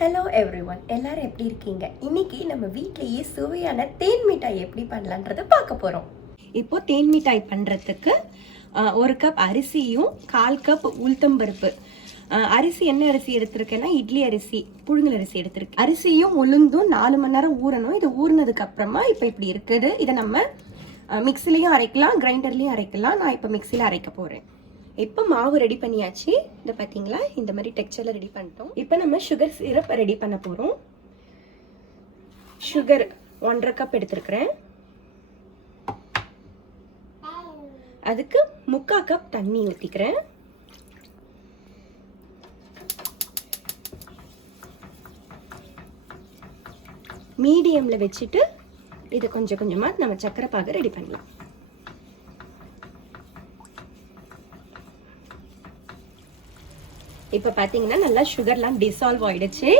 Hello everyone, எல்லாரும் எப்படி இருக்கீங்க? இன்னைக்கு நம்ம வீட்டிலேயே சுவையான தேன் மிட்டாய் எப்படி பண்ணலான்றதை பார்க்க போகிறோம். இப்போ தேன் மிட்டாய் பண்ணுறதுக்கு 1 கப் அரிசியும் 1/4 கப் உளுத்தம்பருப்பு. அரிசி என்ன அரிசி எடுத்திருக்கேன்னா இட்லி அரிசி, புழுங்கல் அரிசி எடுத்திருக்கேன். அரிசியும் உளுந்தும் 4 மணி நேரம் ஊறணும். இது ஊறினதுக்கு அப்புறமா இப்போ இப்படி இருக்குது. இதை நம்ம மிக்சிலையும் அரைக்கலாம், கிரைண்டர்லேயும் அரைக்கலாம். நான் இப்போ மிக்சியில் அரைக்க போகிறேன். இப்போ மாவு ரெடி பண்ணியாச்சு. இதை பார்த்தீங்களா, இந்த மாதிரி டெக்ஸ்சரில் ரெடி பண்ணிட்டோம். இப்போ நம்ம சுகர் சிரப் ரெடி பண்ண போகிறோம். சுகர் 1/2 கப் எடுத்துருக்கிறேன். அதுக்கு 3/4 கப் தண்ணி ஊற்றிக்கிறேன். மீடியமில் வச்சுட்டு இது கொஞ்சம் கொஞ்சமாக நம்ம சக்கரை பாகு ரெடி பண்ணலாம். இப்போ பார்த்தீங்கன்னா நல்லா சுகர்லாம் டிசால்வ் ஆகிடுச்சு.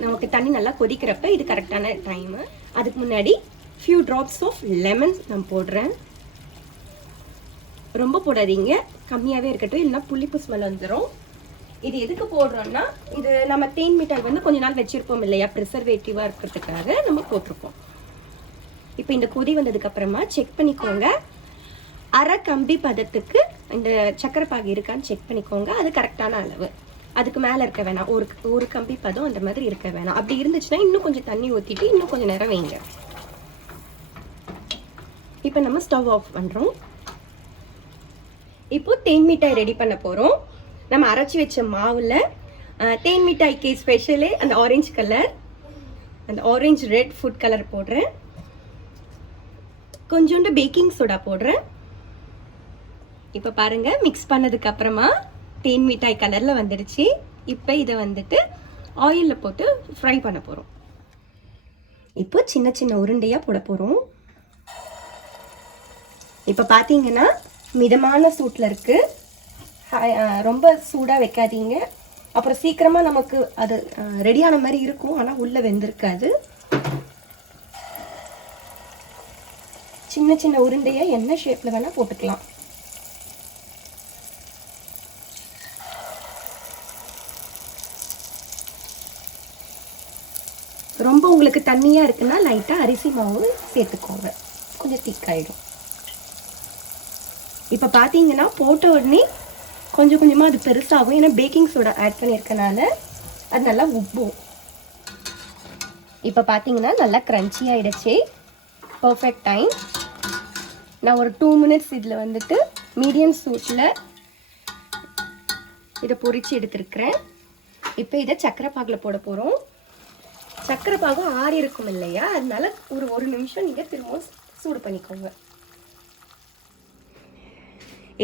நமக்கு தண்ணி நல்லா கொதிக்கிறப்ப இது கரெக்டான டைமு. அதுக்கு முன்னாடி ஃபியூ ட்ராப்ஸ் ஆஃப் லெமன் நான் போடுறேன். ரொம்ப போடாதீங்க, கம்மியாகவே இருக்கட்டும், இல்லைன்னா புளிப்பு ஸ்மெல் வந்துடும். இது எதுக்கு போடுறோம்னா, இது நம்ம தேன் மிட்டாய் வந்து கொஞ்ச நாள் வச்சுருப்போம் இல்லையா, ப்ரிசர்வேட்டிவாக இருக்கிறதுக்காக நம்ம போட்டிருப்போம். இப்போ இந்த கொதி வந்ததுக்கப்புறமா செக் பண்ணிக்கோங்க. அரை கம்பி பதத்துக்கு இந்த சக்கரை பாகு இருக்கான்னு செக் பண்ணிக்கோங்க. அது கரெக்டான அளவு. அதுக்கு மேலே இருக்க வேணாம். ஒரு கம்பி பதம் அந்த மாதிரி இருக்க வேணாம். அப்படி இருந்துச்சுன்னா இன்னும் கொஞ்சம் தண்ணி ஊற்றிட்டு இன்னும் கொஞ்சம் நேரம் வைங்க. இப்போ நம்ம ஸ்டவ் ஆஃப் பண்ணுறோம். இப்போ தேன் மிட்டாய் ரெடி பண்ண போகிறோம். நம்ம அரைச்சி வச்ச மாவில் தேன் மிட்டாய்க்கு ஸ்பெஷலே அந்த ஆரஞ்சு கலர், அந்த ஆரஞ்சு ரெட் ஃபுட் கலர் போடுறேன். கொஞ்சோண்டு பேக்கிங் சோடா போடுறேன். இப்போ பாருங்க, மிக்ஸ் பண்ணதுக்கு அப்புறமா தேன் மிட்டாய் கலரில் வந்துடுச்சு. இப்போ இதை வந்துட்டு ஆயிலில் போட்டு ஃப்ரை பண்ண போகிறோம். இப்போ சின்ன சின்ன உருண்டையாக போட போகிறோம். இப்போ பார்த்தீங்கன்னா மிதமான சூட்டில் இருக்குது. ரொம்ப சூடாக வைக்காதீங்க, அப்புறம் சீக்கிரமாக நமக்கு அது ரெடியான மாதிரி இருக்கும், ஆனால் உள்ளே வெந்திருக்காது. சின்ன சின்ன உருண்டையாக என்ன ஷேப்பில் வேணால் போட்டுக்கலாம். ரொம்ப உங்களுக்கு தண்ணியாக இருக்குன்னா லைட்டாக அரிசி மாவு சேர்த்துக்கோங்க, கொஞ்சம் திக்காயிடும். இப்போ பார்த்தீங்கன்னா போட்ட உடனே கொஞ்சம் கொஞ்சமாக அது பெருசாகும். ஏன்னா பேக்கிங் சோடா ஆட் பண்ணியிருக்கனால அது நல்லா உப்பும். இப்போ பார்த்தீங்கன்னா நல்லா க்ரன்ச்சி ஆகிடுச்சு. Perfect time. நான் ஒரு 2 மினிட்ஸ் இதில் வந்துட்டு மீடியம் சூட்டில் இதை பொரித்து எடுத்துருக்கிறேன். இப்போ இதை சக்கரை பாகில் போட போகிறோம். சக்கரை பாகு ஆறி இருக்கும் இல்லையா, அதனால ஒரு நிமிஷம் நீங்கள் திரும்பவும் சூடு பண்ணிக்கோங்க.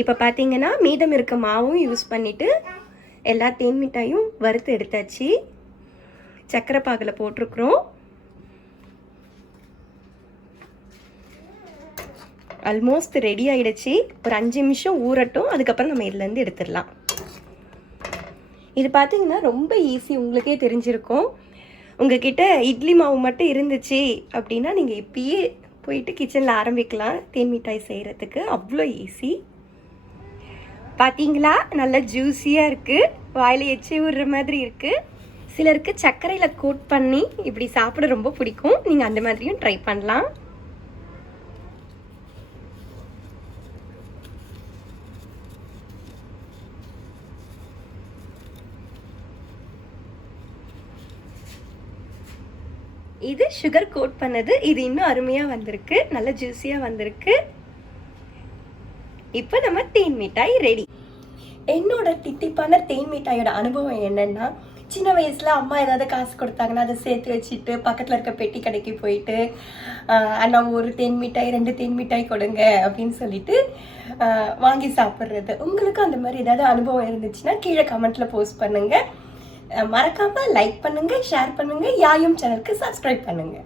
இப்போ பார்த்தீங்கன்னா மீதம் இருக்க மாவும் யூஸ் பண்ணிவிட்டு எல்லா தேன் மிட்டாயும் வறுத்து எடுத்தாச்சு. சக்கரை பாகில் போட்டிருக்கிறோம். ஆல்மோஸ்ட் ரெடி ஆகிடுச்சு. ஒரு 5 நிமிஷம் ஊறட்டும், அதுக்கப்புறம் நம்ம இதுலேருந்து எடுத்துடலாம். இது பார்த்தீங்கன்னா ரொம்ப ஈஸி, உங்களுக்கே தெரிஞ்சிருக்கும். உங்ககிட்ட இட்லி மாவு மட்டும் இருந்துச்சு அப்படின்னா நீங்கள் இப்பயே போயிட்டு கிச்சனில் ஆரம்பிக்கலாம் தேன் மிட்டாய் செய்கிறதுக்கு. அவ்வளோ ஈஸி. பார்த்தீங்களா, நல்லா ஜூஸியாக இருக்குது, வாயில் எச்சி விடுற மாதிரி இருக்குது. சிலருக்கு சர்க்கரையில் கோட் பண்ணி இப்படி சாப்பிட ரொம்ப பிடிக்கும். நீங்கள் அந்த மாதிரியும் ட்ரை பண்ணலாம். இது சுகர் கோட் பண்ணது. இது இன்னும் அருமையாக வந்திருக்கு, நல்ல ஜூஸியாக வந்திருக்கு. இப்போ நம்ம தேன் மிட்டாய் ரெடி. என்னோட தித்திப்பான தேன் மிட்டாயோட அனுபவம் என்னன்னா, சின்ன வயசில் அம்மா ஏதாவது காசு கொடுத்தாங்கன்னா அதை சேர்த்து வச்சுட்டு பக்கத்தில் இருக்க பெட்டி கடைக்கு போயிட்டு அண்ணா ஒரு தேன் மிட்டாய் 2 தேன் மிட்டாய் கொடுங்க அப்படின்னு சொல்லிட்டு வாங்கி சாப்பிட்றது. உங்களுக்கு அந்த மாதிரி ஏதாவது அனுபவம் இருந்துச்சுன்னா கீழே கமெண்ட்டில் போஸ்ட் பண்ணுங்கள். மறக்காமல் லைக் பண்ணுங்கள், ஷேர் பண்ணுங்கள், யாயும் சேனலுக்கு சப்ஸ்கிரைப் பண்ணுங்கள்.